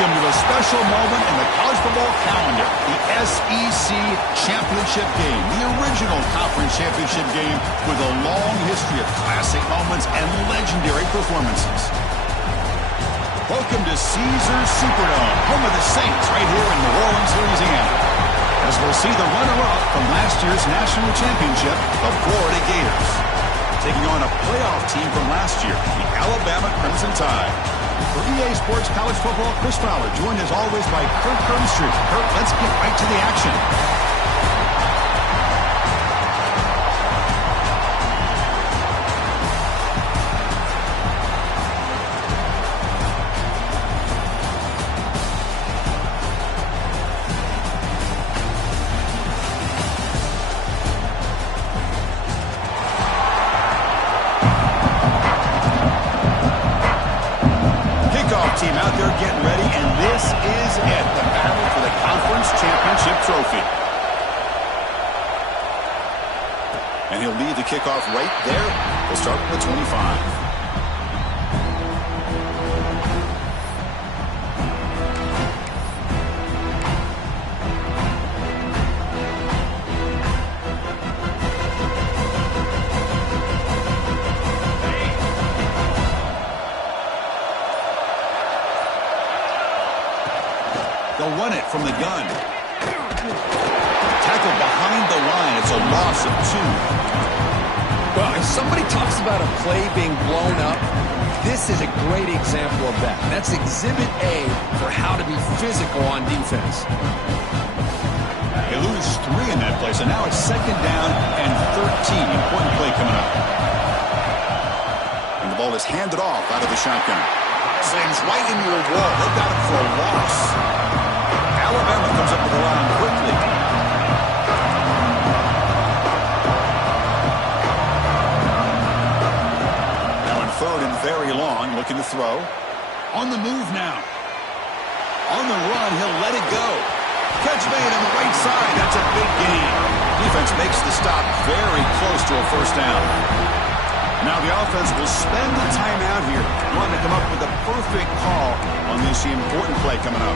Welcome to a special moment in the college football calendar, the SEC Championship Game, the original conference championship game with a long history of classic moments and legendary performances. Welcome to Caesars Superdome, home of the Saints, right here in New Orleans, Louisiana, as we'll see the runner-up from last year's national championship, the Florida Gators, taking on a playoff team from last year, the Alabama Crimson Tide. For EA Sports College Football, Chris Fowler, joined as always by Kurt Crumbstreet. Kurt, let's get right to the action. Team out there getting ready, and this is it, the battle for the conference championship trophy. And he'll lead the kickoff right there. We'll start with the 25. They'll run it from the gun. Tackle behind the line. It's a loss of 2. Well, if somebody talks about a play being blown up, this is a great example of that. That's Exhibit A for how to be physical on defense. They lose 3 in that play, so now it's 2nd down and 13. Important play coming up. And the ball is handed off out of the shotgun. Slams right into your wall. They've got it for a loss. Alabama comes up with the line quickly. Now in 3rd and very long, looking to throw. On the move now. On the run, he'll let it go. Catch made on the right side. That's a big gain. Defense makes the stop very close to a 1st down. Now the offense will spend the time out here, wanting to come up with a perfect call on this important play coming up.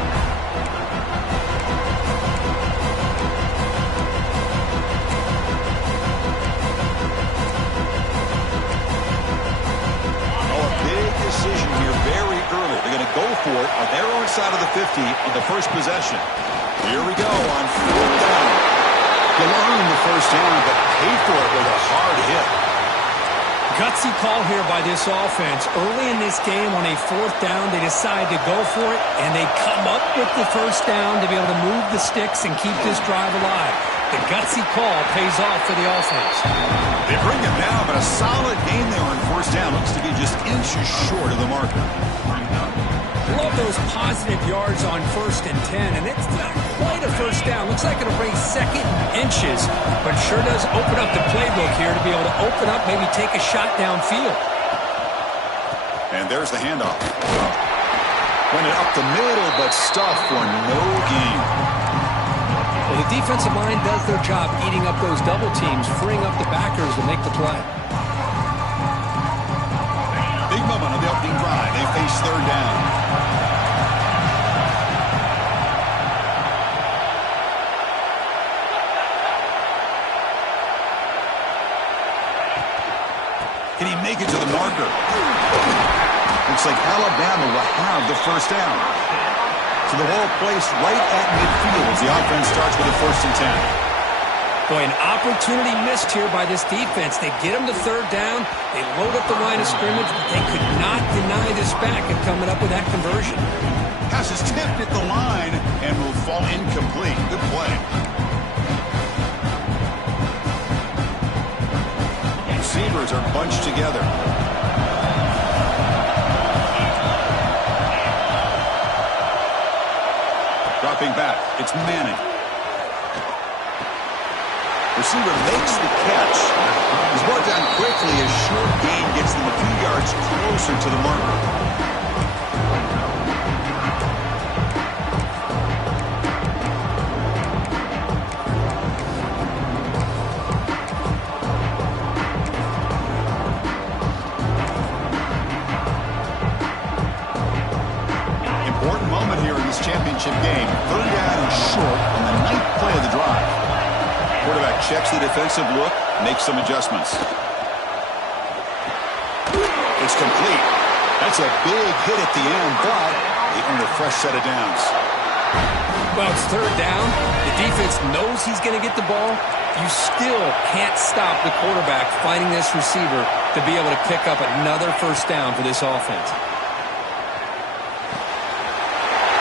Decision here very early. They're going to go for it on their own side of the 50 on the first possession. Here we go on 4th down. They'll earn the 1st down, but pay for it with a hard hit. Gutsy call here by this offense. Early in this game on a 4th down, they decide to go for it, and they come up with the 1st down to be able to move the sticks and keep this drive alive. The gutsy call pays off for the offense. They bring him down, but a solid gain there on 1st down. Looks to be just inches short of the marker. Love those positive yards on 1st and 10, and it's not quite a 1st down. Looks like it'll bring 2nd inches, but sure does open up the playbook here to be able to open up, maybe take a shot downfield. And there's the handoff. Went it up the middle, but stuffed for no gain. Well, the defensive line does their job eating up those double teams, freeing up the backers to make the play. Big moment on the opening drive. They face 3rd down. Can he make it to the marker? Looks like Alabama will have the 1st down. So the ball placed right at midfield as the offense starts with a 1st and 10. Boy, an opportunity missed here by this defense. They get them to 3rd down. They load up the line of scrimmage, but they could not deny this back and coming up with that conversion. Pass is tipped at the line and will fall incomplete. Good play. Receivers are bunched together. Dropping back, it's Manning. Receiver makes the catch. He's brought down quickly. A short gain gets them a few yards closer to the marker. here in this championship game. Third down and short on the 9th play of the drive. Quarterback checks the defensive look, makes some adjustments. It's complete. That's a big hit at the end, but they earn a fresh set of downs. Well, it's third down. The defense knows he's going to get the ball. You still can't stop the quarterback finding this receiver to be able to pick up another first down for this offense.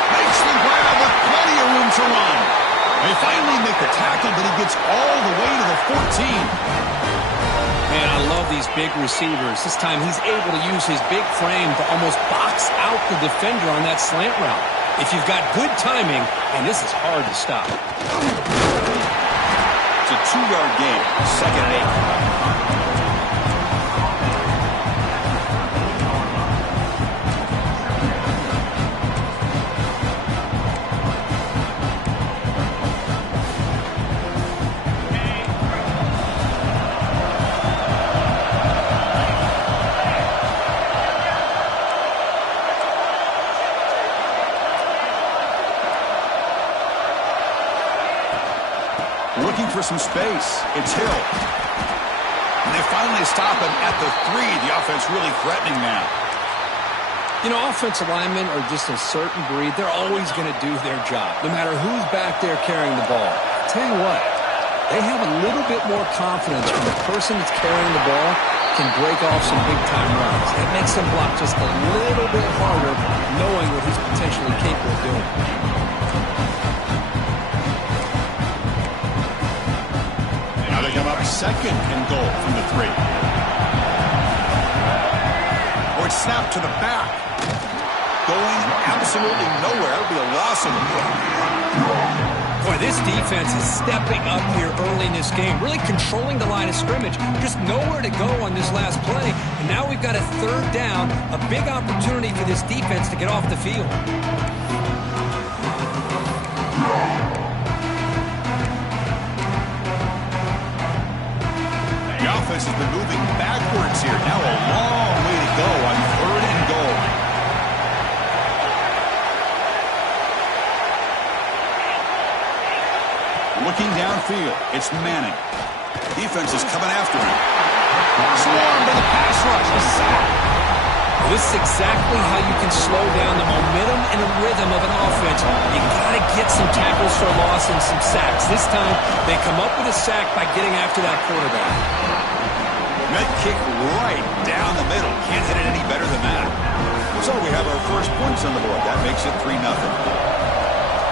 Makes the grab with plenty of room to run. They finally make the tackle, but he gets all the way to the 14. Man, I love these big receivers. This time he's able to use his big frame to almost box out the defender on that slant route. If you've got good timing, and this is hard to stop. It's a 2-yard gain, 2nd and 8. Looking for some space. It's Hill. And they finally stop him at the 3. The offense really threatening now. You know, offensive linemen are just a certain breed. They're always going to do their job, no matter who's back there carrying the ball. I'll tell you what, they have a little bit more confidence when the person that's carrying the ball can break off some big-time runs. It makes them block just a little bit harder, knowing what he's potentially capable of doing. They come up 2nd and goal from the 3. Or it's snapped to the back. Going absolutely nowhere. It'll be a loss of the Boy, this defense is stepping up here early in this game, really controlling the line of scrimmage. Just nowhere to go on this last play. And now we've got a third down, a big opportunity for this defense to get off the field. The offense has been moving backwards here. Now a long way to go on 3rd and goal. Looking downfield, it's Manning. Defense is coming after him. Swarmed by the pass rush. A sack. This is exactly how you can slow down the momentum and the rhythm of an offense. You got to get some tackles for a loss and some sacks. This time, they come up with a sack by getting after that quarterback. That kick right down the middle. Can't hit it any better than that. So we have our first points on the board. That makes it 3-0.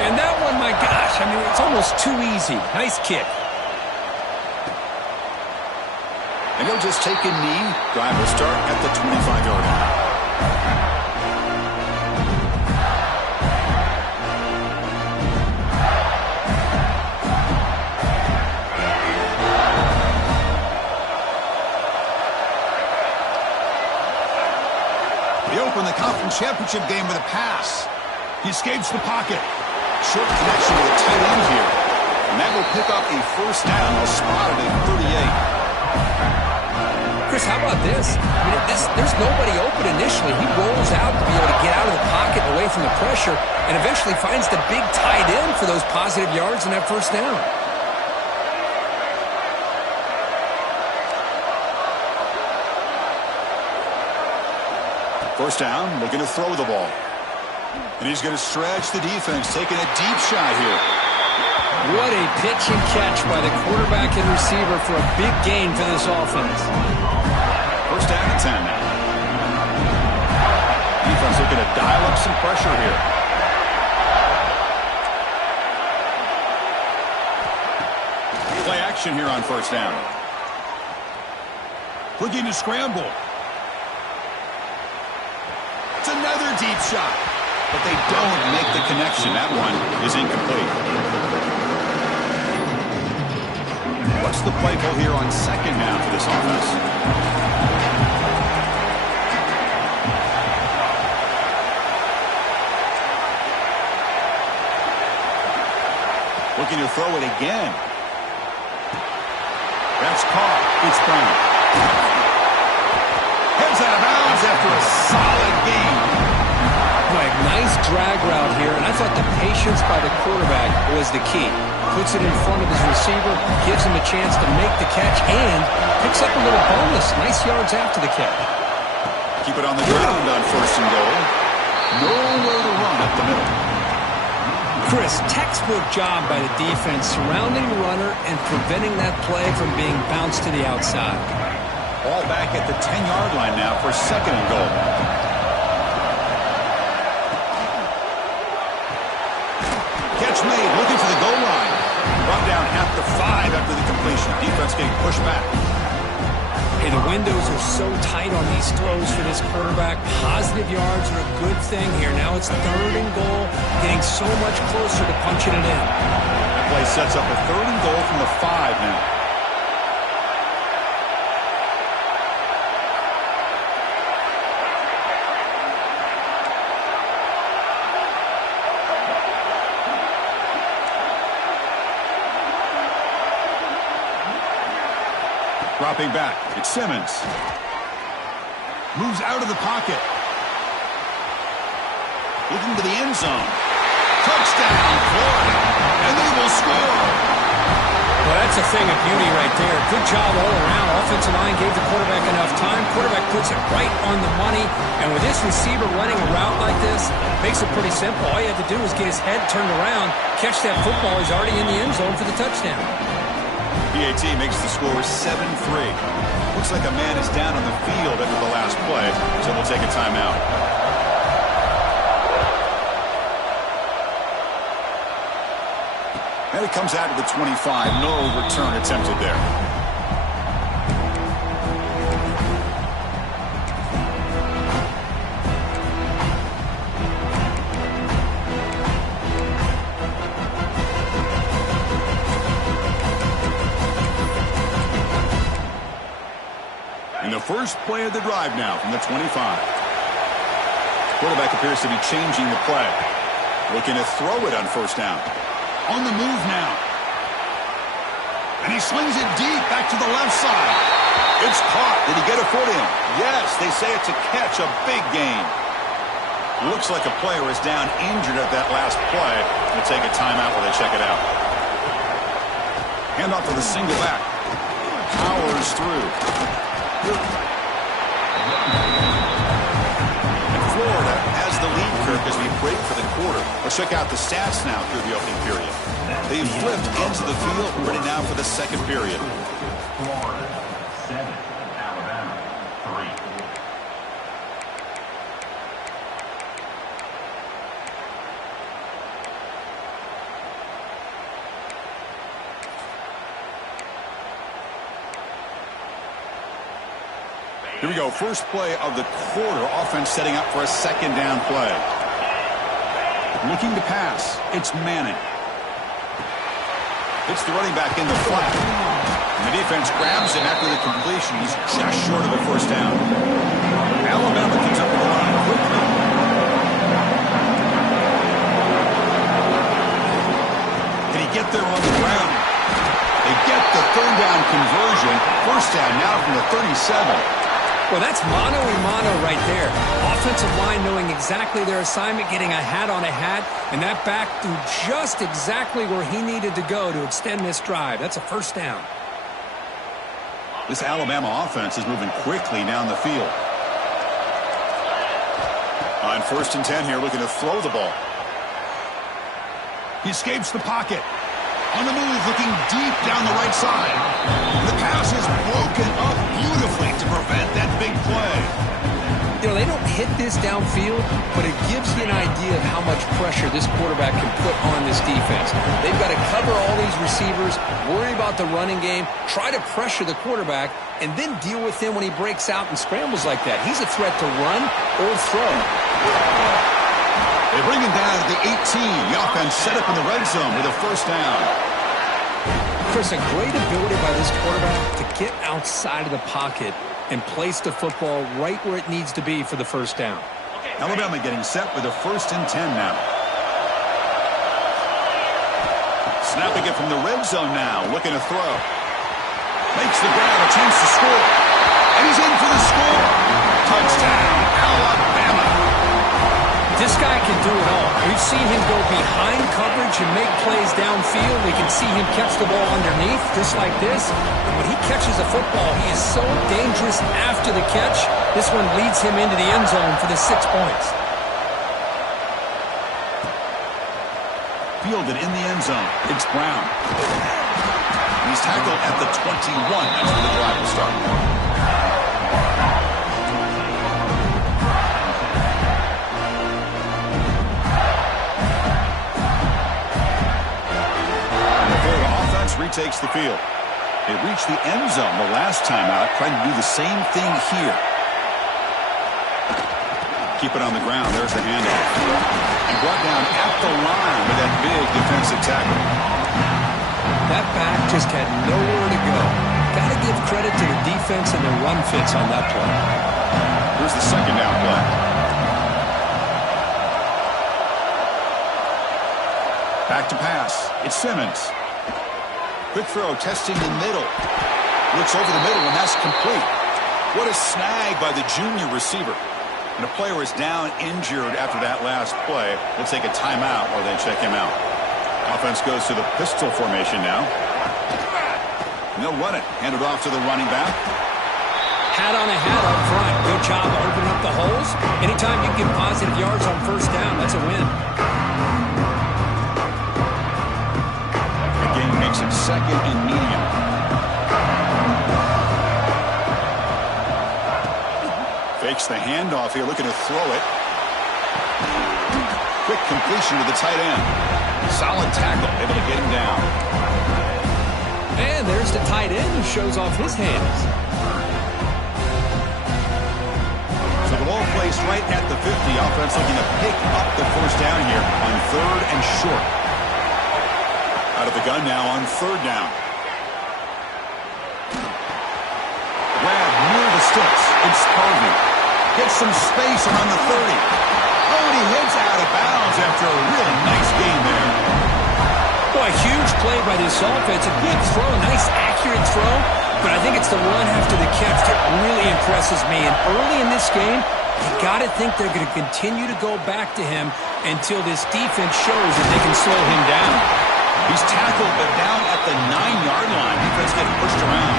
And that one, my gosh, I mean, it's almost too easy. Nice kick. And he'll just take a knee. Drive will start at the 25-yard line. They open the conference championship game with a pass. He escapes the pocket. Short connection with a tight end here. And that will pick up a first down. They'll spot it at 38. Chris, how about this? I mean, there's nobody open initially. He rolls out to be able to get out of the pocket and away from the pressure and eventually finds the big tight end for those positive yards and that first down. First down, looking to throw the ball. And he's going to stretch the defense, taking a deep shot here. What a pitch and catch by the quarterback and receiver for a big gain for this offense. First down and 10 now. Defense looking to dial up some pressure here. Play action here on first down. Looking to scramble. It's another deep shot. But they don't make the connection. That one is incomplete. What's the play call here on second down for this offense? Looking to throw it again. That's caught. It's Brown. Heads out of bounds after a solid game. Right, nice drag route here, and I I thought the patience by the quarterback was the key. Puts it in front of his receiver, gives him a chance to make the catch, and picks up a little bonus. Nice yards after the catch. Keep it on the ground on 1st and goal. Nowhere to run up the middle. Chris, textbook job by the defense surrounding the runner and preventing that play from being bounced to the outside. Ball back at the 10-yard line now for 2nd and goal. Catch made, looking for the goal line. Brought down at the 5 after the completion. Defense getting pushed back. Hey, the windows are so tight on these throws for this quarterback. Positive yards are a good thing here. Now it's 3rd and goal, getting so much closer to punching it in. That play sets up a 3rd and goal from the 5 now. Dropping back, it's Simmons. Moves out of the pocket. Looking to the end zone. Touchdown, Florida. And they will score. Well, that's a thing of beauty right there. Good job all around. Offensive line gave the quarterback enough time. Quarterback puts it right on the money. And with this receiver running a route like this, makes it pretty simple. All you have to do is get his head turned around, catch that football. He's already in the end zone for the touchdown. PAT makes the score 7-3. Looks like a man is down on the field after the last play, so we'll take a timeout. And it comes out to the 25. No return attempted there. First play of the drive now from the 25. Quarterback appears to be changing the play. Looking to throw it on 1st down. On the move now. And he slings it deep back to the left side. It's caught. Did he get a foot in? Yes, they say it's a catch, a big gain. Looks like a player is down injured at that last play. We'll take a timeout while they check it out. Hand off to the single back. Powers through. And Florida has the lead, Kirk, as we break for the quarter. Let's check out the stats now through the opening period. They've flipped into the field, ready now for the 2nd period. Florida 7, Alabama 3. Here we go. First play of the quarter. Offense setting up for a 2nd down play. Looking to pass. It's Manning. Hits the running back in the flat. And the defense grabs him after the completion. He's just short of a 1st down. Alabama comes up with the line quickly. Can he get there on the ground? They get the 3rd down conversion. 1st down now from the 37. Well, that's mano-a-mano right there. Offensive line knowing exactly their assignment, getting a hat on a hat, and that back threw just exactly where he needed to go to extend this drive. That's a 1st down. This Alabama offense is moving quickly down the field. On 1st and 10 here, looking to throw the ball. He escapes the pocket. On the move, looking deep down the right side. The pass is broken up beautifully to prevent that big play. You know, they don't hit this downfield, but it gives you an idea of how much pressure this quarterback can put on this defense. They've got to cover all these receivers, worry about the running game, try to pressure the quarterback, and then deal with him when he breaks out and scrambles like that. He's a threat to run or throw. They bring him down at the 18. The offense set up in the red zone with a 1st down. Chris, a great ability by this quarterback to get outside of the pocket and place the football right where it needs to be for the 1st down. Alabama getting set with a 1st and 10 now. Snapping it from the red zone now, looking to throw. Makes the grab, a chance to score. And he's in for the score. Touchdown, Alabama. This guy can do it all. We've seen him go behind coverage and make plays downfield. We can see him catch the ball underneath, just like this. And when he catches a football, he is so dangerous after the catch. This one leads him into the end zone for the 6 points. Fielded in the end zone. It's Brown. He's tackled at the 21. That's where the drive will start. Retakes the field. It reached the end zone the last time out, trying to do the same thing here. Keep it on the ground. There's the handoff. And brought down at the line with that big defensive tackle. That back just had nowhere to go. Got to give credit to the defense and the run fits on that play. Here's the second down play. Back to pass. It's Simmons. Quick throw, testing the middle. Looks over the middle, and that's complete. What a snag by the junior receiver. And a player is down injured after that last play. They'll take a timeout while they check him out. Offense goes to the pistol formation now. And they'll run it. Hand it off to the running back. Hat on a hat up front. Good job opening up the holes. Anytime you get positive yards on first down, that's a win. Makes it second and medium. Fakes the handoff here, looking to throw it. Quick completion to the tight end. Solid tackle, able to get him down. And there's the tight end who shows off his hands. So the ball placed right at the 50. Offense looking to pick up the first down here on third and short. Out of the gun now on third down. Grab near the sticks. It's Harvey. Gets some space around the 30. Oh, and he hits out of bounds after a really nice gain there. Boy, a huge play by this offense. A good throw, nice accurate throw. But I think it's the run after the catch that really impresses me. And early in this game, you got to think they're going to continue to go back to him until this defense shows that they can slow him down. He's tackled, but down at the 9-yard line. Defense getting pushed around.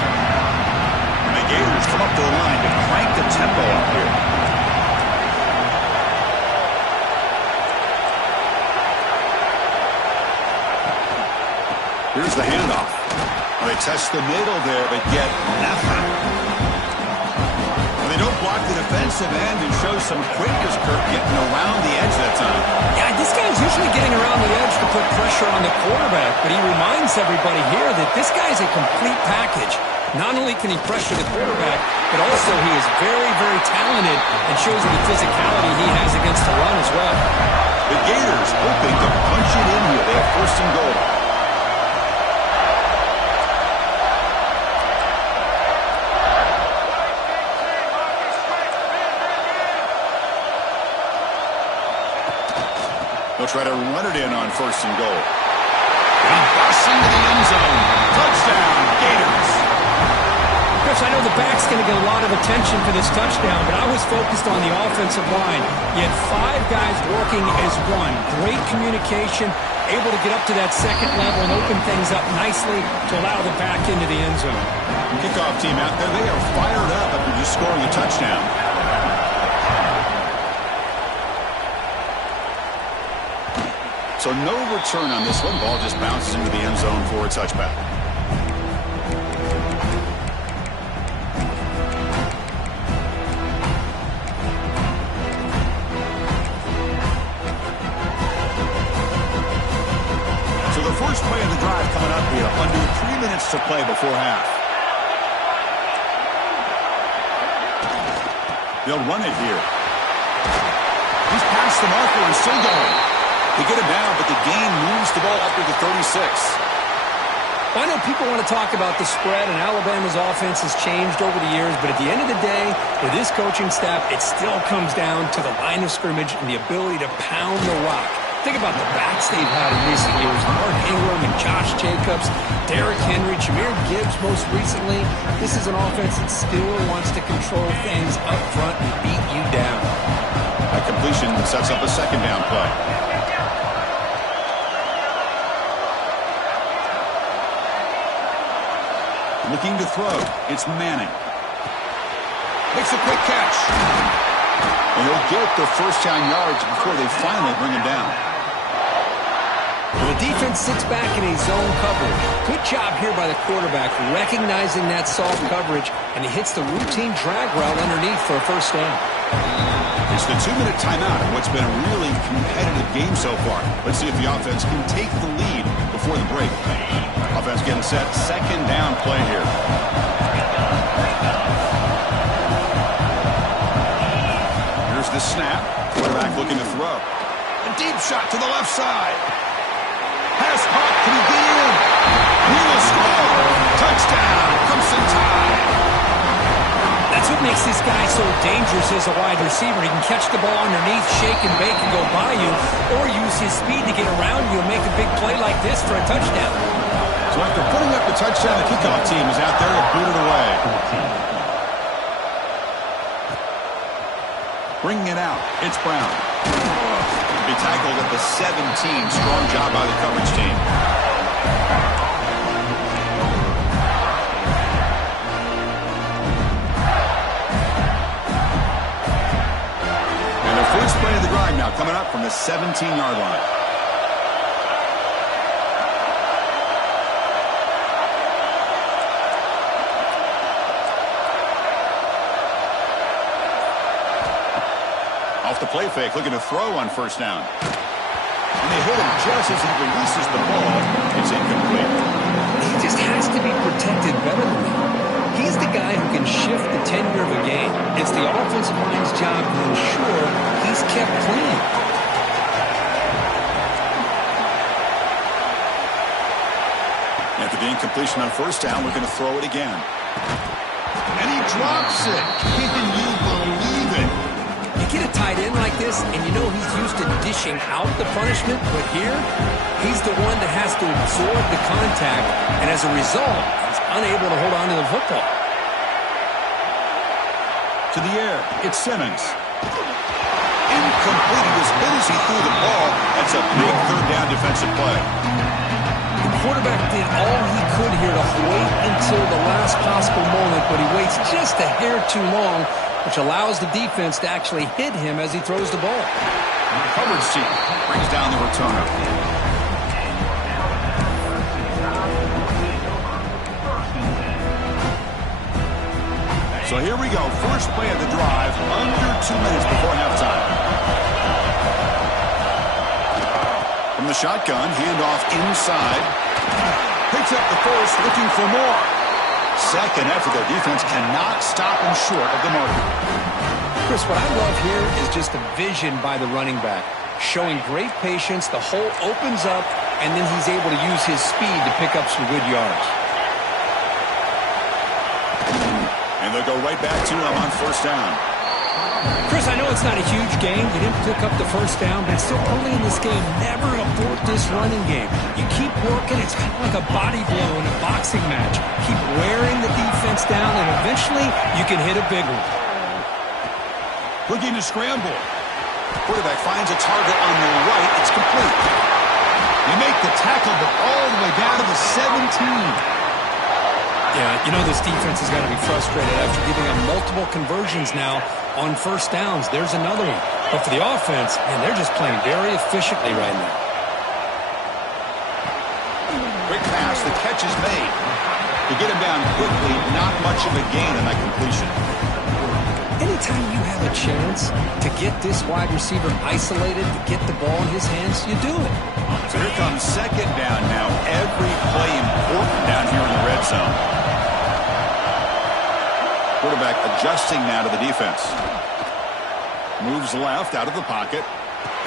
And the Gators come up to the line to crank the tempo up here. Here's the handoff. Well, they test the middle there, but get nothing. Well, they don't block the defensive end and show some quickness, Kirk, getting around the edge that time. Yeah, this guy's usually getting around the edge to put pressure on the quarterback, but he reminds everybody here that this guy's a complete package. Not only can he pressure the quarterback, but also he is very, very talented and shows you the physicality he has against the run as well. The Gators hoping to punch it in here. They have first and goal. They'll try to run it in on first and goal. And he busts into the end zone. Touchdown, Gators. Chris, I know the back's going to get a lot of attention for this touchdown, but I was focused on the offensive line. You had 5 guys working as one. Great communication, able to get up to that second level and open things up nicely to allow the back into the end zone. Kickoff team out there, they are fired up after just scoring a touchdown. So no return on this one. Ball just bounces into the end zone for a touchback. So the first play of the drive coming up here. Under 3 minutes to play before half. They'll run it here. He's past the marker and still going. They get him down, but the gain moves the ball up to the 36. I know people want to talk about the spread, and Alabama's offense has changed over the years, but at the end of the day, for this coaching staff, it still comes down to the line of scrimmage and the ability to pound the rock. Think about the backs they've had in recent years. Mark Ingram and Josh Jacobs, Derrick Henry, Jahmyr Gibbs most recently. This is an offense that still wants to control things up front and beat you down. That completion sets up a second down play. Looking to throw. It's Manning. Makes a quick catch. And he'll get the first down yards before they finally bring him down. Well, the defense sits back in a zone coverage. Good job here by the quarterback recognizing that soft coverage, and he hits the routine drag route underneath for a first down. It's the 2-minute timeout of what's been a really competitive game so far. Let's see if the offense can take the lead before the break. Offense getting set. Second down play here. Here's the snap. Quarterback looking to throw. A deep shot to the left side. Pass caught. Can he get in? He will score. Touchdown. Crimson Tide. That's what makes this guy so dangerous as a wide receiver. He can catch the ball underneath, shake and bake and go by you, or use his speed to get around you and make a big play like this for a touchdown. So after putting up the touchdown, the kickoff team is out there to boot it away. Bringing it out. It's Brown. To be tackled at the 17. Strong job by the coverage team. And the first play of the drive now coming up from the 17-yard line. Off the play fake, looking to throw on first down. And they hit him just as he releases the ball. It's incomplete. He just has to be protected better than that. He's the guy who can shift the tenure of a game. It's the offensive line's job to ensure he's kept clean. After the incompletion on first down, we're going to throw it again. And he drops it. Can you believe it? You get a tight end like this, and you know he's used to dishing out the punishment, but here, he's the one that has to absorb the contact, and as a result, he's unable to hold on to the football. To the air, it's Simmons. Incomplete as good as he threw the ball. That's a big third down defensive play. The quarterback did all he could here to wait until the last possible moment, but he waits just a hair too long, which allows the defense to actually hit him as he throws the ball. Coverage team brings down the returner. So here we go. First play of the drive, under 2 minutes before halftime. From the shotgun, handoff inside. Picks up the first, looking for more. Second after their defense cannot stop him short of the mark. Chris, what I love here is just the vision by the running back. Showing great patience, the hole opens up, and then he's able to use his speed to pick up some good yards. And they'll go right back to him on first down. Chris, I know it's not a huge game. You didn't pick up the first down, but it's still early in this game. Never abort this running game. You keep working. It's kind of like a body blow in a boxing match. Keep wearing the defense down, and eventually you can hit a big one. Looking to scramble. Quarterback finds a target on the right. It's complete. You make the tackle, but all the way down to the 17. Yeah, you know this defense has got to be frustrated after giving up multiple conversions now on first downs. There's another one. But for the offense, man, they're just playing very efficiently right now. Quick pass, the catch is made. To get him down quickly, not much of a gain on that completion. Anytime you have a chance to get this wide receiver isolated, to get the ball in his hands, you do it. So here comes second down now. Every play important down here in the red zone. Quarterback adjusting now to the defense. Moves left out of the pocket.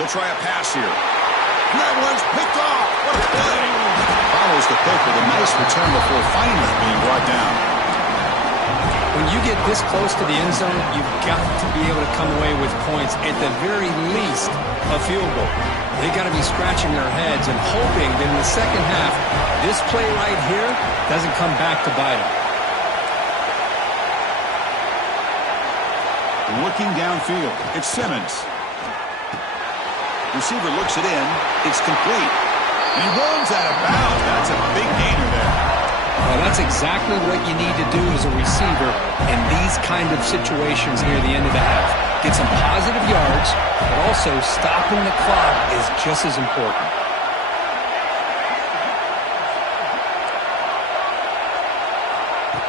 They'll try a pass here. And that one's picked off. What a play. Follows the pick with a nice return before finally being brought down. When you get this close to the end zone, you've got to be able to come away with points. At the very least, a field goal. They've got to be scratching their heads and hoping that in the second half, this play right here doesn't come back to bite them. Looking downfield, it's Simmons. Receiver looks it in. It's complete. And he runs out of bounds. That's a big gainer there. Well, that's exactly what you need to do as a receiver in these kind of situations near the end of the half. Get some positive yards, but also stopping the clock is just as important.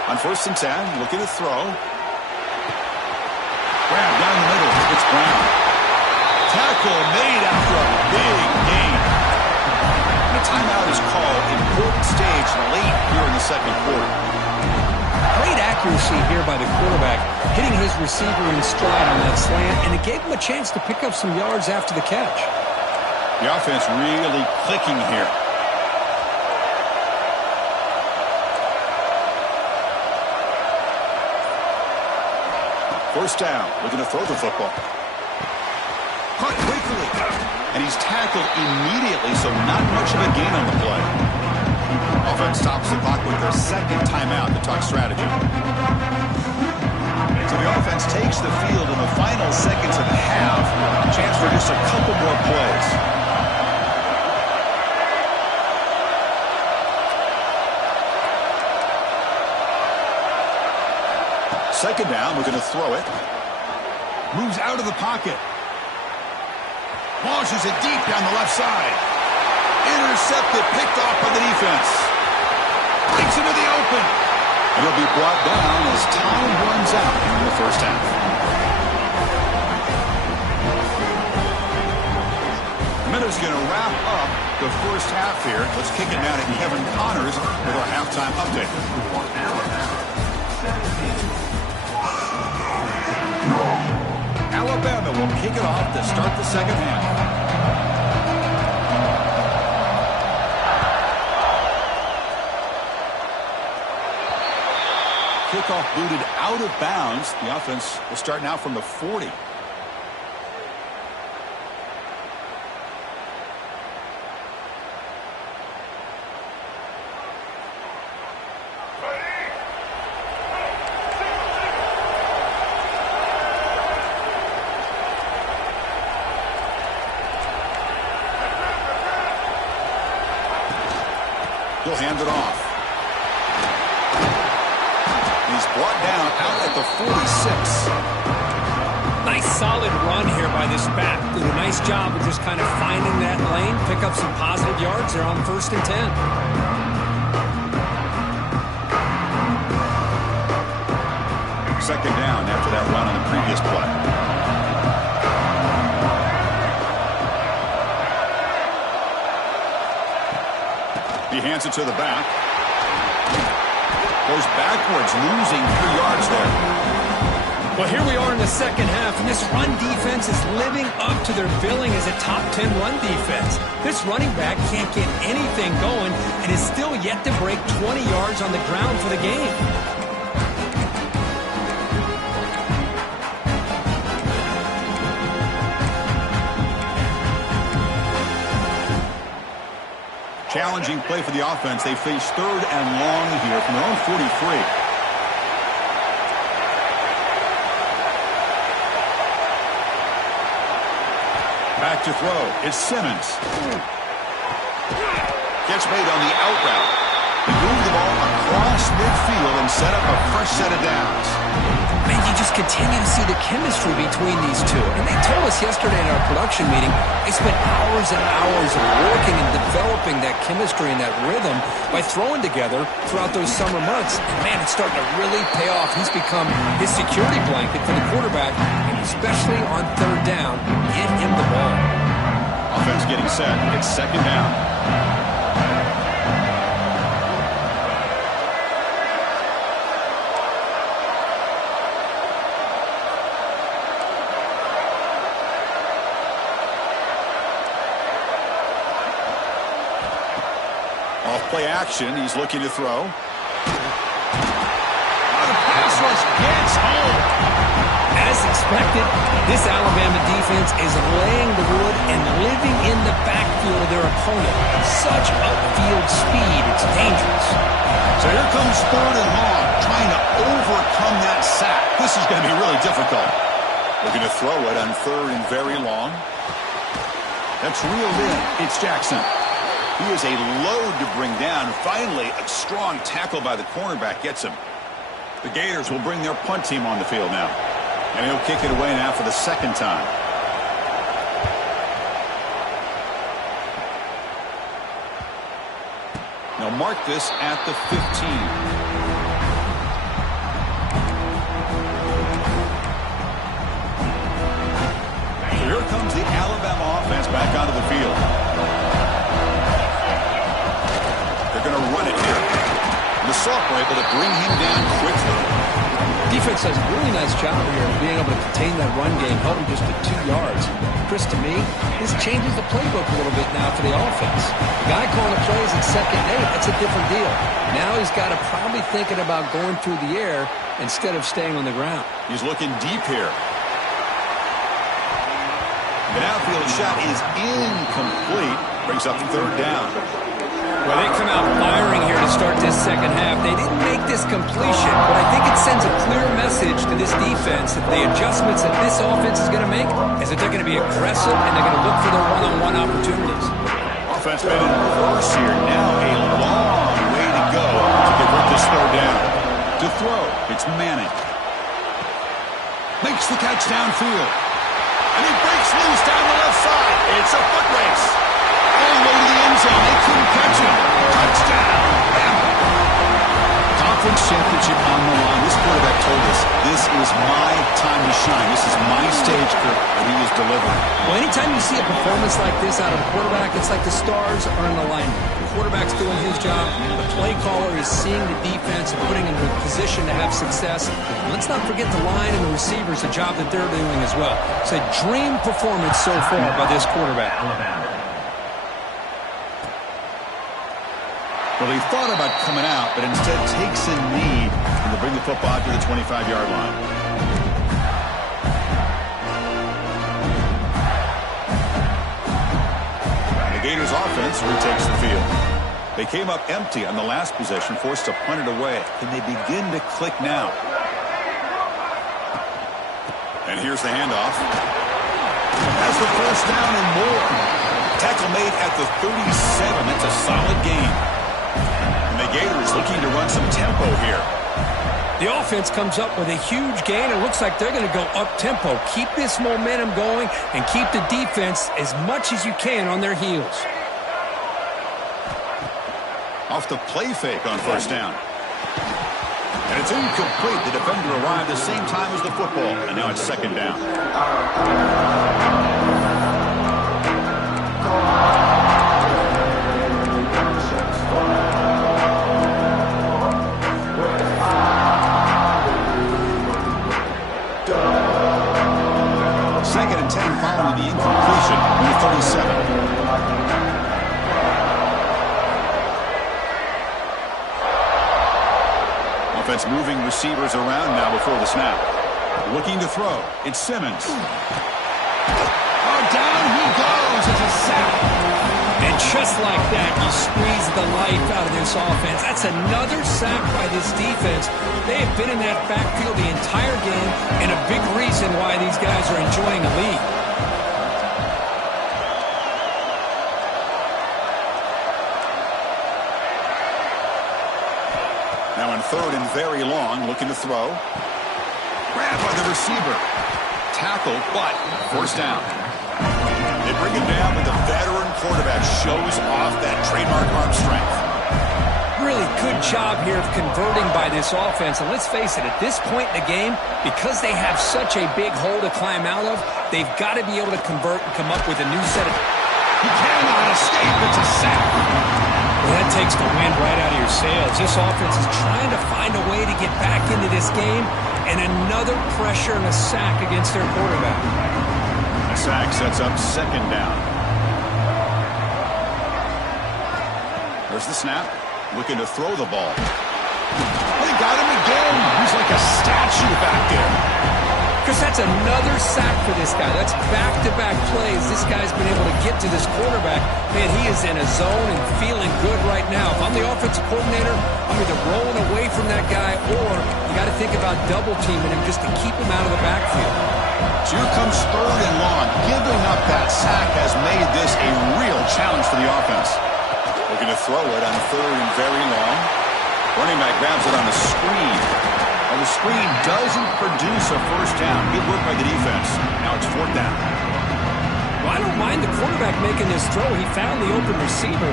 On 1st and 10, looking to throw. Grab down the middle. It's Brown. Tackle made after a big gain. And a timeout is called. Important stage late here in the second quarter. Great accuracy here by the quarterback, hitting his receiver in stride on that slant, and it gave him a chance to pick up some yards after the catch. The offense really clicking here. First down, looking to throw the football. Caught quickly, and he's tackled immediately, so not much of a gain on the play. Offense stops the clock with their second timeout to talk strategy. So the offense takes the field in the final seconds of the half. Chance for just a couple more plays. Second down, we're going to throw it. Moves out of the pocket. Launches it deep down the left side. Intercepted, picked off by the defense. Breaks into the open. And he'll be brought down as time runs out in the first half. The minute's going to wrap up the first half here. Let's kick it down to Kevin Connors with our halftime update. Alabama will kick it off to start the second half. Kickoff booted out of bounds. The offense will start now from the 40. He'll hand it off. He's brought down out at the 46. Nice solid run here by this back. Did a nice job of just kind of finding that lane, pick up some positive yards there on 1st and 10. Second down after that run on the previous play. He hands it to the back. Goes backwards, losing 3 yards there. Well, here we are in the second half, and this run defense is living up to their billing as a top 10 run defense. This running back can't get anything going and is still yet to break 20 yards on the ground for the game. Challenging play for the offense. They face 3rd and long here from their own 43. Back to throw. It's Simmons. Catch made on the out route. He moved the ball across midfield and set up a fresh set of downs. Man, you just continue to see the chemistry between these two. And they told us yesterday in our production meeting, they spent hours and hours of working and developing that chemistry and that rhythm by throwing together throughout those summer months. And man, it's starting to really pay off. He's become his security blanket for the quarterback, and especially on 3rd down, get him the ball. Offense getting set. It's second down. Play action. He's looking to throw. The pass rush gets home. As expected, this Alabama defense is laying the wood and living in the backfield of their opponent. Such upfield speed, it's dangerous. So here comes 3rd and long, trying to overcome that sack. This is going to be really difficult. Looking to throw it on 3rd and very long. That's reeled in. It's Jackson. He is a load to bring down. Finally, a strong tackle by the cornerback gets him. The Gators will bring their punt team on the field now. And he'll kick it away now for the second time. Now mark this at the 15. Here comes the Alabama offense back onto the field. They're going to run it here. The Sophomore able to bring him down quickly. Defense does a really nice job here of being able to contain that run game, held him just to 2 yards. Chris, to me, this changes the playbook a little bit now for the offense. The guy calling the plays at 2nd and 8, that's a different deal. Now he's got to probably thinking about going through the air instead of staying on the ground. He's looking deep here. The outfield shot is incomplete. Brings up 3rd down. Well, they come out firing here to start this second half. They didn't make this completion, but I think it sends a clear message to this defense that the adjustments that this offense is going to make is that they're going to be aggressive and they're going to look for their one-on-one opportunities. Offense been in reverse here. Now a long way to go to convert this 3rd down. To throw, it's Manning. Makes the catch downfield. And he breaks loose down the left side. It's a foot race. All the way to the end zone. They couldn't catch him. Touchdown. Bama. Conference championship on the line. This quarterback told us, this is my time to shine. This is my stage, Kirk, and he is delivering. Well, anytime you see a performance like this out of a quarterback, it's like the stars are in alignment. The quarterback's doing his job. The play caller is seeing the defense and putting him in a position to have success. And let's not forget the line and the receivers, the job that they're doing as well. It's a dream performance so far by this quarterback. Well, he thought about coming out, but instead takes a knee and to bring the football to the 25-yard line. The Gators offense retakes the field. They came up empty on the last possession, forced to punt it away. Can they begin to click now? And here's the handoff. Has the first down and more. Tackle made at the 37. That's a solid gain. And the Gators looking to run some tempo here. The offense comes up with a huge gain. It looks like they're going to go up-tempo. Keep this momentum going and keep the defense as much as you can on their heels. Off the play fake on first down. And it's incomplete. The defender arrived the same time as the football. And now it's 2nd down. Second and 10 following the incompletion on the 37. Offense moving receivers around now before the snap. Looking to throw. It's Simmons. Oh, down he goes. It's a sack. And just like that, you squeeze the life out of this offense. That's another sack by this defense. They have been in that backfield the entire game, and a big reason why these guys are enjoying a lead. Now in 3rd and very long, looking to throw. Grabbed by the receiver. Tackled, but first down. They bring him down, but the veteran quarterback shows off that trademark arm strength. Really good job here of converting by this offense. And let's face it, at this point in the game, because they have such a big hole to climb out of, they've got to be able to convert and come up with a new set of... He cannot escape. It's a sack. Well, that takes the wind right out of your sails. This offense is trying to find a way to get back into this game, and another pressure and a sack against their quarterback. A sack sets up 2nd down. There's the snap. Looking to throw the ball. They got him again. He's like a statue back there. Because that's another sack for this guy. That's back-to-back plays. This guy's been able to get to this quarterback. Man, he is in a zone and feeling good right now. If I'm the offensive coordinator, I'm either rolling away from that guy or you got to think about double-teaming him just to keep him out of the backfield. So here comes 3rd and long. Giving up that sack has made this throw it on third and very long. Running back grabs it on the screen. And the screen doesn't produce a first down. Good work by the defense. Now it's fourth down. Well, I don't mind the quarterback making this throw. He found the open receiver.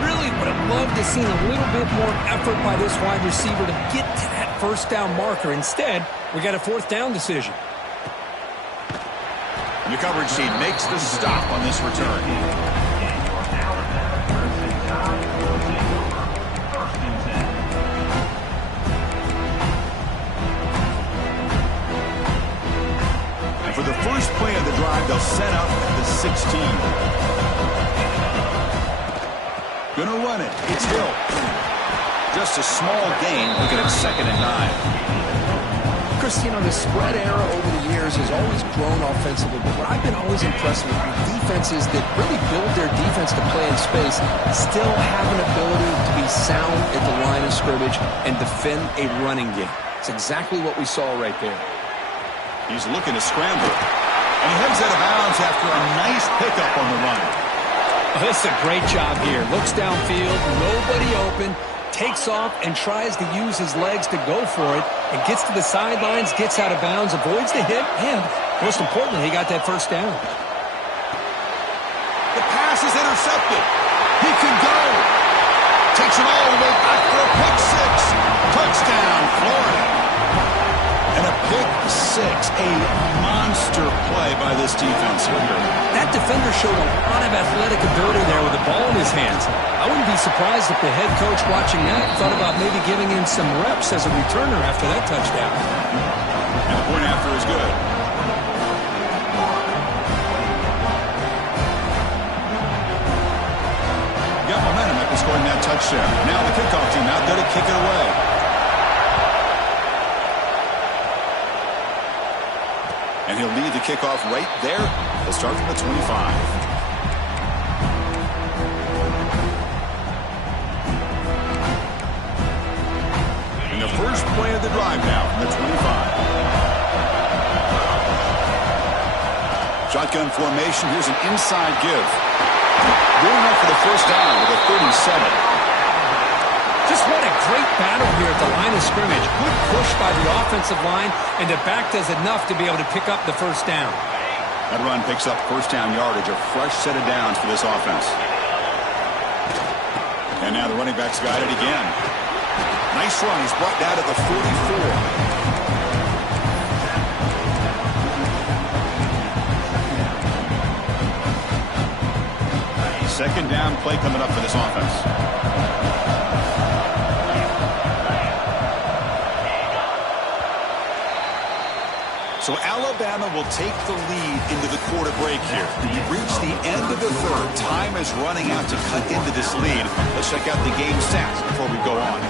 Really would have loved to see a little bit more effort by this wide receiver to get to that first down marker. Instead, we got a fourth down decision. And the coverage team makes the stop on this return. And for the first play of the drive, they'll set up at the 16. Gonna run it. It's Hill. Just a small gain. Looking at 2nd and 9. Chris, you know, the spread era over the years has always grown offensively, but what I've been always impressed with defenses that really build their defense to play in space still have an ability to be sound at the line of scrimmage and defend a running game. It's exactly what we saw right there. He's looking to scramble. And he heads out of bounds after a nice pickup on the run. Oh, this is a great job here. Looks downfield, nobody open, takes off and tries to use his legs to go for it, and gets to the sidelines, gets out of bounds, avoids the hit, and most importantly, he got that first down. The pass is intercepted. He can go. Takes it all the way back for a pick six. Touchdown, Florida. And a pick six, a monster play by this defense here. That defender showed a lot of athletic ability there with the ball in his hands. I wouldn't be surprised if the head coach watching that thought about maybe giving him some reps as a returner after that touchdown. And the point after is good. Got momentum after scoring that touchdown. Now the kickoff team out there to kick it away. And he'll lead the kickoff right there. He'll start from the 25. And the first play of the drive now from the 25. Shotgun formation. Here's an inside give. Going up for the first down with a 37. Just what a great battle here at the line of scrimmage. Good push by the offensive line, and the back does enough to be able to pick up the first down. That run picks up first down yardage, a fresh set of downs for this offense. And now the running back's got it again. Nice run. He's brought down to the 44. Second down play coming up for this offense. So Alabama will take the lead into the quarter break here. We've reached the end of the third. Time is running out to cut into this lead. Let's check out the game stats before we go on.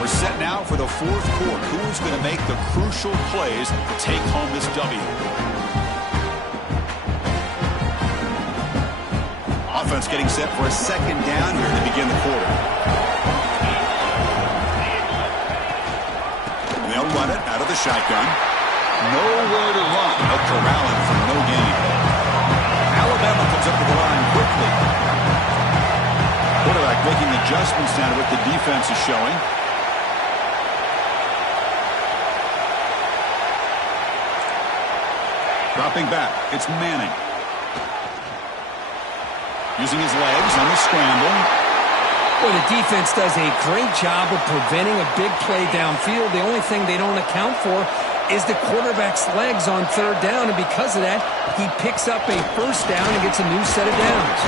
We're set now for the fourth quarter. Who's going to make the crucial plays to take home this W? Offense getting set for a second down here to begin the quarter. And they'll run it out of the shotgun. Nowhere to run. They'll corral him for no gain. Alabama comes up with the line quickly. Quarterback making adjustments now to what the defense is showing. Dropping back. It's Manning. Using his legs on the scramble. Well, the defense does a great job of preventing a big play downfield. The only thing they don't account for is the quarterback's legs on third down, and because of that, he picks up a first down and gets a new set of downs.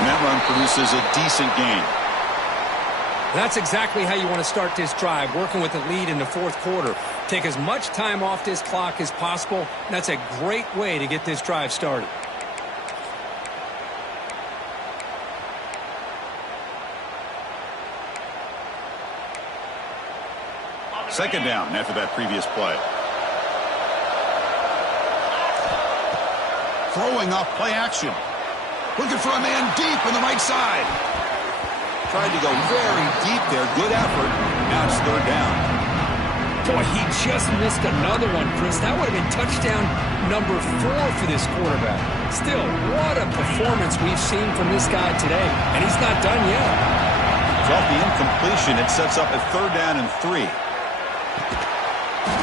And that run produces a decent gain. That's exactly how you want to start this drive, working with the lead in the fourth quarter. Take as much time off this clock as possible. That's a great way to get this drive started. Second down after that previous play. Throwing off play action. Looking for a man deep on the right side. Tried to go very deep there. Good effort. Now it's third down. Boy, he just missed another one, Chris. That would have been touchdown number 4 for this quarterback. Still, what a performance we've seen from this guy today. And he's not done yet. So off the incompletion, it sets up a 3rd down and 3.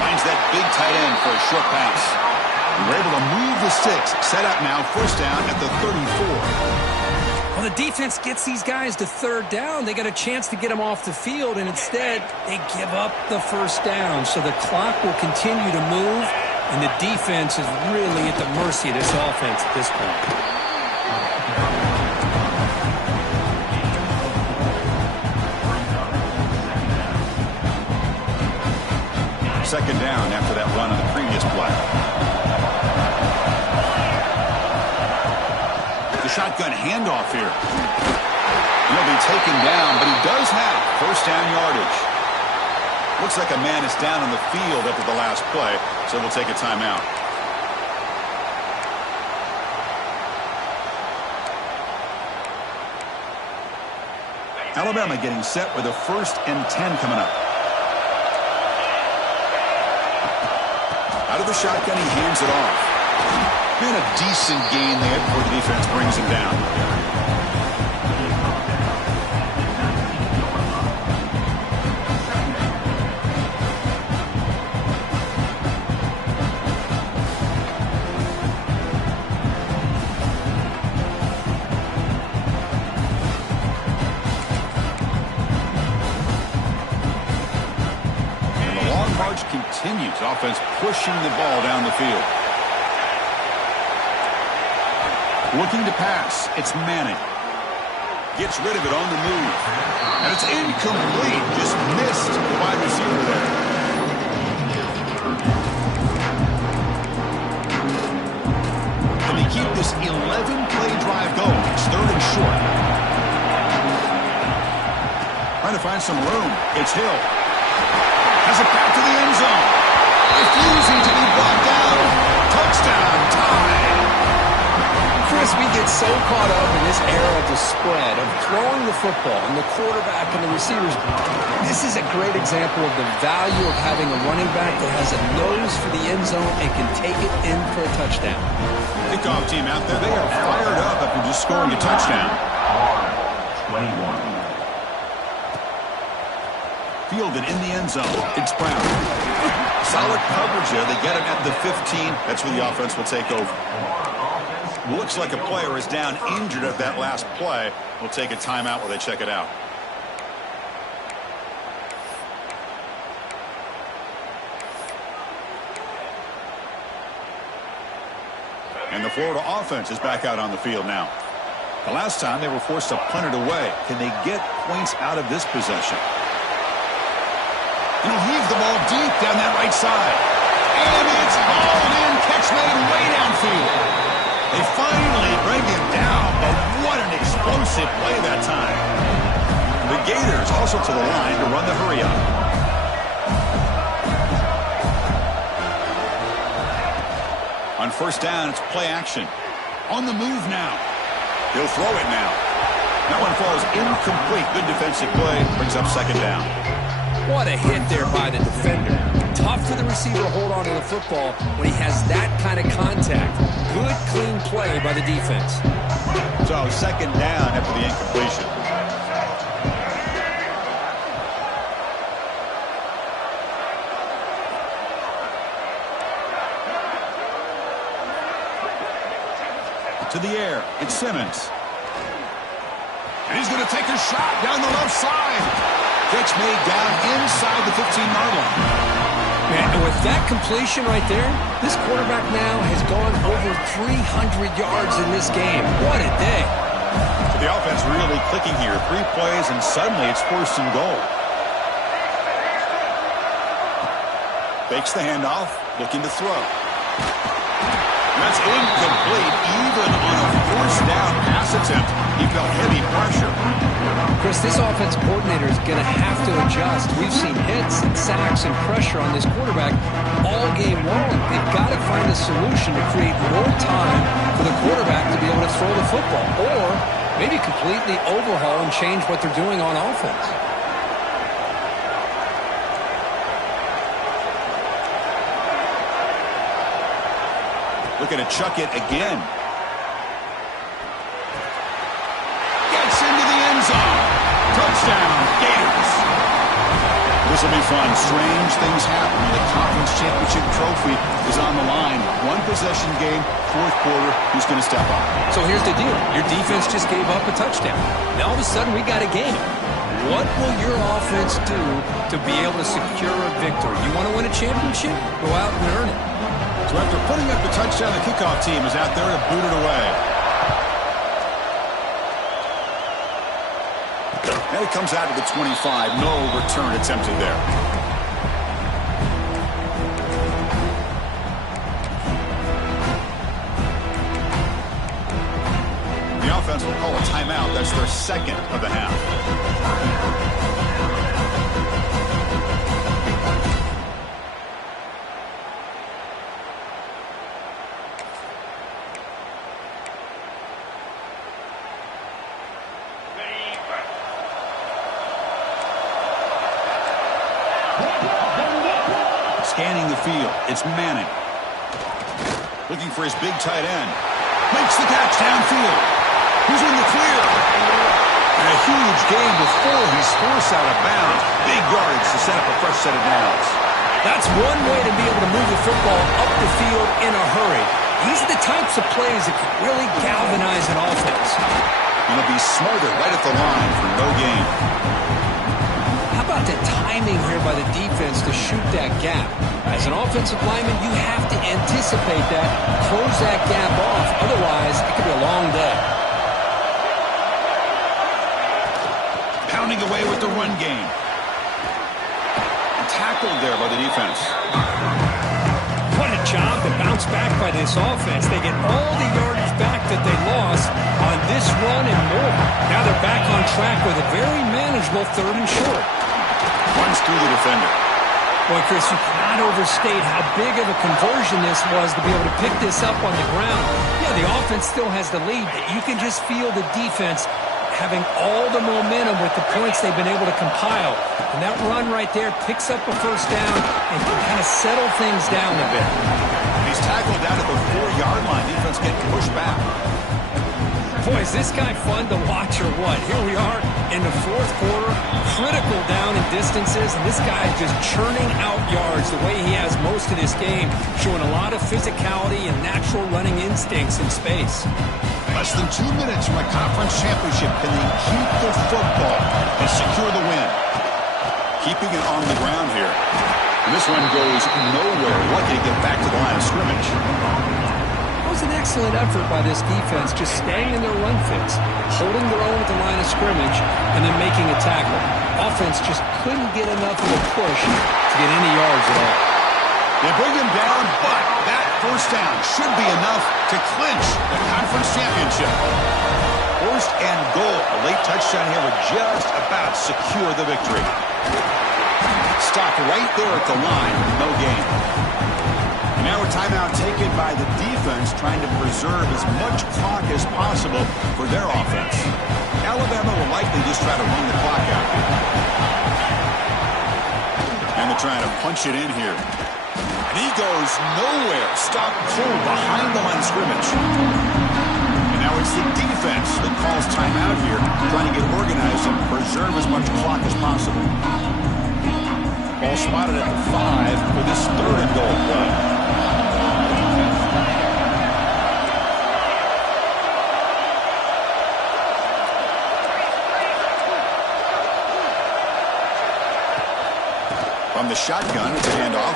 Finds that big tight end for a short pass. We're able to move the sticks. Set up now, 1st down at the 34. Well, the defense gets these guys to 3rd down. They got a chance to get them off the field, and instead they give up the 1st down. So the clock will continue to move, and the defense is really at the mercy of this offense at this point. 2nd down after that run on the previous play. The shotgun handoff here. He'll be taken down, but he does have 1st down yardage. Looks like a man is down on the field after the last play, so we'll take a timeout. Alabama getting set with a 1st and 10 coming up. Out of the shotgun, he hands it off. Been a decent gain there before the defense brings him down. And the long march continues. Offense pushing the ball down the field. Looking to pass. It's Manning. Gets rid of it on the move. And it's incomplete. Just missed the wide receiver there. And they keep this 11-play drive going. It's 3rd and short. Trying to find some room. It's Hill. Has it back to the end zone. Refusing to be brought down. Touchdown. Tie. Chris, we get so caught up in this era of the spread, of throwing the football, and the quarterback and the receivers. This is a great example of the value of having a running back that has a nose for the end zone and can take it in for a touchdown. Kickoff team out there, they are fired up after just scoring a touchdown. 21. Fielded in the end zone. It's Brown. Solid coverage there. They get him at the 15. That's where the offense will take over. Looks like a player is down injured at that last play. We'll take a timeout while they check it out. And the Florida offense is back out on the field now. The last time they were forced to punt it away. Can they get points out of this possession? And he'll heave the ball deep down that right side. And it's hauled in. Catch made way downfield. They finally bring him down, but what an explosive play that time. The Gators also to the line to run the hurry up. On 1st down, it's play action. On the move now. He'll throw it now. That one falls incomplete. Good defensive play. Brings up 2nd down. What a hit there by the defender. Tough for the receiver to hold on to the football when he has that kind of contact. Good, clean play by the defense. So 2nd down after the incompletion. To the air, it's Simmons. And he's going to take a shot down the left side. Catch made down inside the 15-yard line. Man, and with that completion right there, this quarterback now has gone over 300 yards in this game. What a day. So the offense really clicking here. 3 plays, and suddenly it's 1st and goal. Fakes the handoff, looking to throw. That's incomplete. Even on a 4th down pass attempt, he felt heavy pressure. Chris, this offense coordinator is going to have to adjust. We've seen hits and sacks and pressure on this quarterback all game long. They've got to find a solution to create more time for the quarterback to be able to throw the football, or maybe completely overhaul and change what they're doing on offense. looking to chuck it again. Gets into the end zone. Touchdown, Gators. This will be fun. Strange things happen when the conference championship trophy is on the line. One possession game, fourth quarter. Who's going to step up? So here's the deal. Your defense just gave up a touchdown. Now all of a sudden we got a game. What will your offense do to be able to secure a victory? You want to win a championship? Go out and earn it. So after putting up the touchdown, the kickoff team is out there to boot it away. And it comes out to the 25. No return attempted there. The offense will call a timeout. That's their second of the half. Scanning the field. It's Manning. Looking for his big tight end. Makes the catch downfield. Who's in the clear? And a huge gain before he's forced out of bounds. Big yardage to set up a fresh set of downs. That's one way to be able to move the football up the field in a hurry. These are the types of plays that can really galvanize an offense. And he'll be smothered right at the line for no gain. How about the timing here by the defense to shoot that gap? As an offensive lineman, you have to anticipate that, close that gap off. Otherwise, it could be a long day. Pounding away with the run game. Tackled there by the defense. What a job to bounce back by this offense. They get all the yardage back that they lost on this run and more. Now they're back on track with a very manageable 3rd and short. Runs through the defender. Boy, Chris, you cannot overstate how big of a conversion this was to be able to pick this up on the ground. Yeah, the offense still has the lead, but you can just feel the defense having all the momentum with the points they've been able to compile. And that run right there picks up a first down and can kind of settle things down a bit. He's tackled down at the 4-yard line. Defense getting pushed back. Boy, is this guy fun to watch or what? Here we are in the 4th quarter, critical down in distances, and this guy is just churning out yards the way he has most of this game, showing a lot of physicality and natural running instincts in space. Less than 2 minutes from a conference championship. Can they keep the football and secure the win? Keeping it on the ground here. And this one goes nowhere. Lucky to get back to the line of scrimmage. That was an excellent effort by this defense, just staying in their run fits, holding their own at the line of scrimmage, and then making a tackle. Offense just couldn't get enough of a push to get any yards at all. They bring him down, but that first down should be enough to clinch the conference championship. 1st and goal. A late touchdown here would just about secure the victory. Stopped right there at the line. No gain. And now a timeout taken by the defense, trying to preserve as much clock as possible for their offense. Alabama will likely just try to run the clock out here. And they're trying to punch it in here. And he goes nowhere. Stop cold behind the line of scrimmage. And now it's the defense that calls timeout here, trying to get organized and preserve as much clock as possible. Ball spotted at the 5 for this 3rd and goal play. From the shotgun, it's a handoff.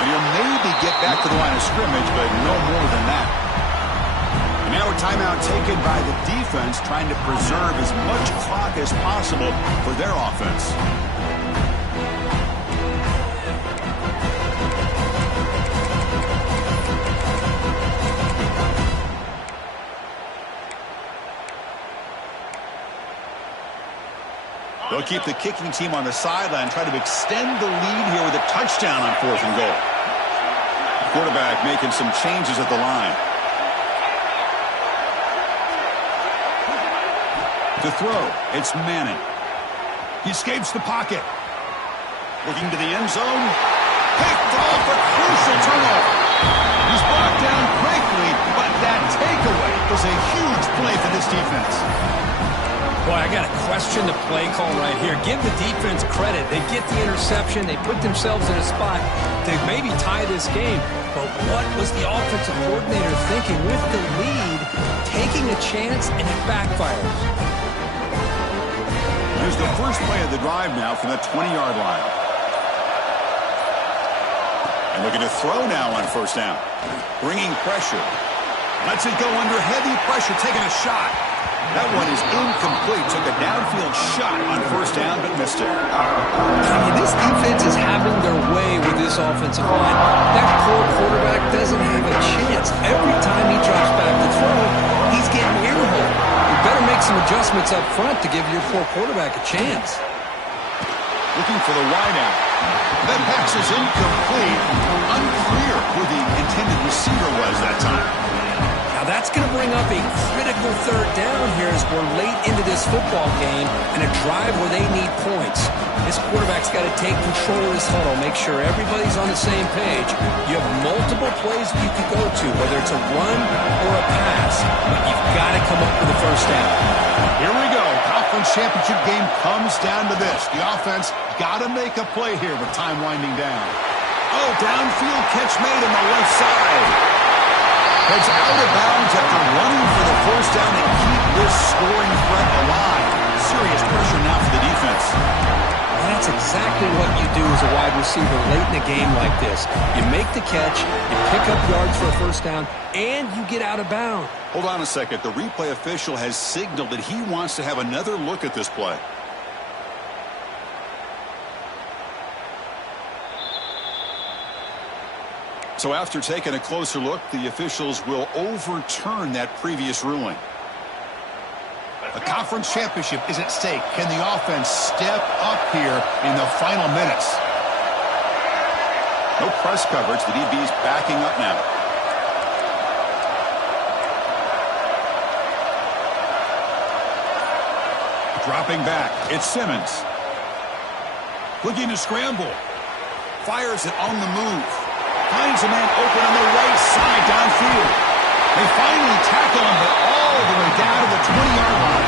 And he'll maybe get back to the line of scrimmage, but no more than that. And now a timeout taken by the defense, trying to preserve as much clock as possible for their offense. They'll keep the kicking team on the sideline, try to extend the lead here with a touchdown on 4th and goal. Quarterback making some changes at the line. To throw, it's Manning. He escapes the pocket. Looking to the end zone. Picked off, a crucial turnover. He's brought down quickly, but that takeaway was a huge play for this defense. Boy, I got to question the play call right here. Give the defense credit. They get the interception. They put themselves in a spot to maybe tie this game. But what was the offensive coordinator thinking with the lead, taking a chance, and it backfires? Here's the first play of the drive now from the 20-yard line. And looking to throw now on first down. Bringing pressure. Lets it go under heavy pressure, taking a shot. That one is incomplete. Took a downfield shot on first down, but missed it. I mean, this defense is having their way with this offensive line. That poor quarterback doesn't have a chance. Every time he drops back to throw, he's getting ear-hole. You better make some adjustments up front to give your poor quarterback a chance. Looking for the wideout. That pass is incomplete. Unclear who the intended receiver was that time. Now that's going to bring up a critical third down here as we're late into this football game and a drive where they need points. This quarterback's got to take control of this huddle, make sure everybody's on the same page. You have multiple plays you could go to, whether it's a run or a pass, but you've got to come up with a first down. Here we go. Conference championship game comes down to this. The offense got to make a play here with time winding down. Oh, downfield catch made on the left side. Heads out of bounds after running for the first down and keep this scoring threat alive. Serious pressure now for the defense. And that's exactly what you do as a wide receiver late in a game like this. You make the catch, you pick up yards for a first down, and you get out of bounds. Hold on a second. The replay official has signaled that he wants to have another look at this play. So after taking a closer look, the officials will overturn that previous ruling. A conference championship is at stake. Can the offense step up here in the final minutes? No press coverage. The DB's backing up now. Dropping back. It's Simmons. Looking to scramble. Fires it on the move. Finds a man open on the right side downfield. They finally tackle him, but all the way down to the 20-yard line.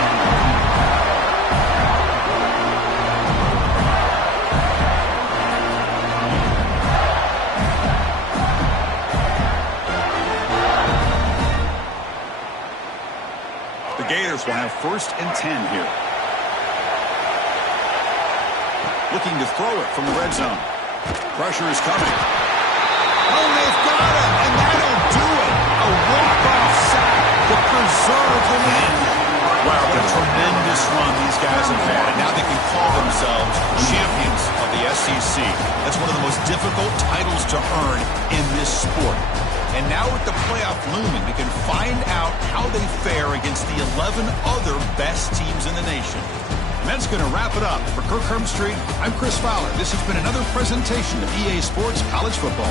The Gators will have 1st and 10 here. Looking to throw it from the red zone. Pressure is coming. Oh, they've got him, and that'll do it. A walk-off sack to preserve the lead. Wow, what a tremendous run these guys have had, and now they can call themselves champions of the SEC. That's one of the most difficult titles to earn in this sport. And now with the playoff looming, we can find out how they fare against the 11 other best teams in the nation. And that's going to wrap it up. For Kirk Hermstreet, I'm Chris Fowler. This has been another presentation of EA Sports College Football.